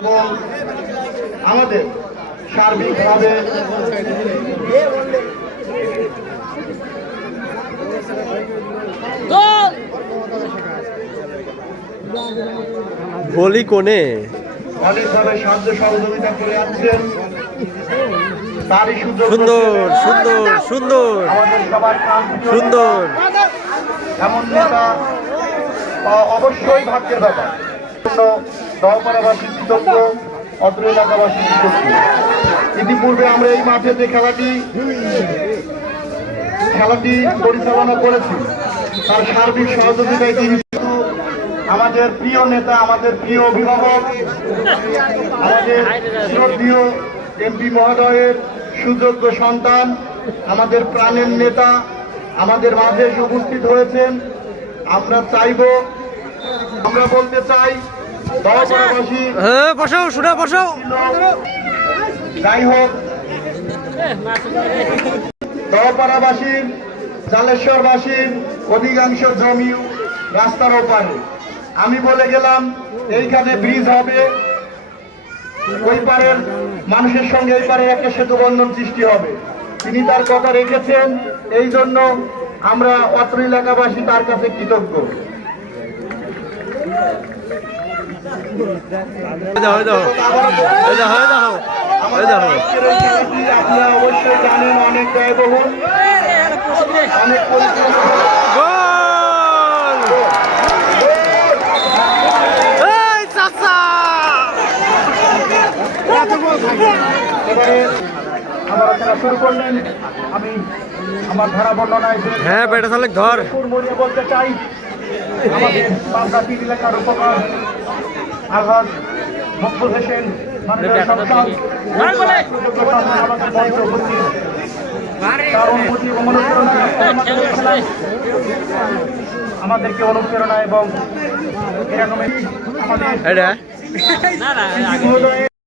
এবং আমাদের সার্বিকভাবে গলি! কোনে? অনেকভাবে সাহায্য সহযোগিতা করে আসছেন। সুন্দর সুন্দর সুন্দর। সুন্দর। এমন নেতা অবশ্যই ভাগ্যের ব্যাপার। ইতিপূর্বে আমরা এই মাঠে যে খেলাটি খেলাটি পরিচালনা করেছি, তার সার্বিক সহযোগিতায় তিনি আমাদের প্রিয় নেতা, আমাদের প্রিয় অভিভাবক, আমাদের শ্রদ্ধীয় এমপি মহোদয়ের সুযোগ্য সন্তান, আমাদের প্রাণের নেতা, আমাদের মাঝে উপস্থিত হয়েছেন। আমরা চাইব আমরা বলতে চাই বসাও শুনে বসাও যাই হোক দহপাড়াবাসীর জালেশ্বরবাসীর অধিকাংশ জমি রাস্তার ওপারে। আমি বলে গেলাম এইখানে ব্রিজ হবে। ওই পারের মানুষের সঙ্গে এই পারে একটা সেতু বন্ধন সৃষ্টি হবে। তিনি তার কথা রেখেছেন এই জন্য আমরা অত্র এলাকাবাসী তার কাছে কৃতজ্ঞ। আপনারা অবশ্যই জানেন অনেক ব্যয়বহুল অনেক পরিশ্রম হ্যাঁ বেটা তাহলে ঘর। বলতে চাই আমাদের পাবনা এলাকার উপকার আলহাজ মকবুল হোসেন আমাদেরকে অনুপ্রেরণা এবং এরকম আমাদের